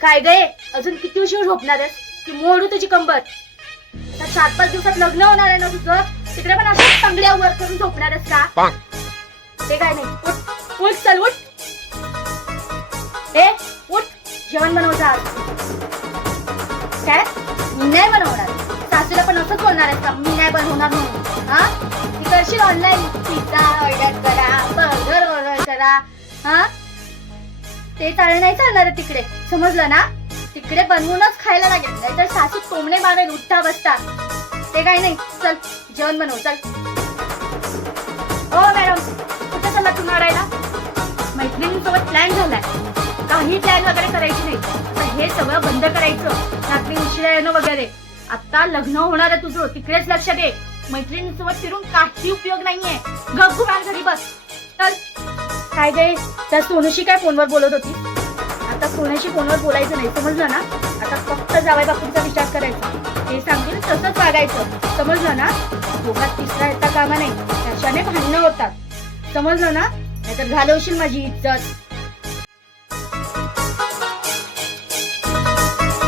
काय गे, अजून किती उशीर झोपणार आहेस? की मोडू तुझी कंबर. 4-5 दिवसात लग्न होणार आहे ना तुझं, तिकडे पण अशाच चांगल्या वर करून झोपणार आहेस का? ते काय नाही, उठ उठ चल उठ. ए उठ, जेवण बनवतं आज. काय मी नाही बनवणार? सासूला पण असंच बोलणार आहेस का मी नाही बनवणार म्हणून? हा, ती करशील ऑनलाईन पिझ्झा ऑर्डर करा, बर्गर ऑर्डर करा. हा, ते नाही चालणार तिकडे, समजलं ना? तिकडे बनवूनच खायला लागेल, नाहीतर सासू टोमणे मारेल उठता बसता. ते काही नाही, चल जेवण बनव चल. हो मॅडम, कुठे चला तू मारायला? मैत्रिणींसोबत प्लॅन झालाय. काही प्लॅन वगैरे करायची नाही. आता हे सगळं बंद करायचं, रात्री उशिरा येणं वगैरे. आता लग्न होणार आहे तुझं, तिकडेच लक्ष दे. मैत्रिणींसोबत फिरून काही उपयोग नाहीये. गप्पू मार घरी बस चल. काय गे, त्या सोनूशी काय फोनवर बोलत होती? आता सोन्याशी फोनवर बोलायचं नाही, समजलं ना? आता फक्त जावई बापूंचा विचार करायचा. ते सांगतील तसंच वागायचं, समजलं ना? दोघात तिसरा येता कामा नाही, त्याच्याने भांडणं होतात, समजलं ना? नाहीतर घालवशील माझी इज्जत.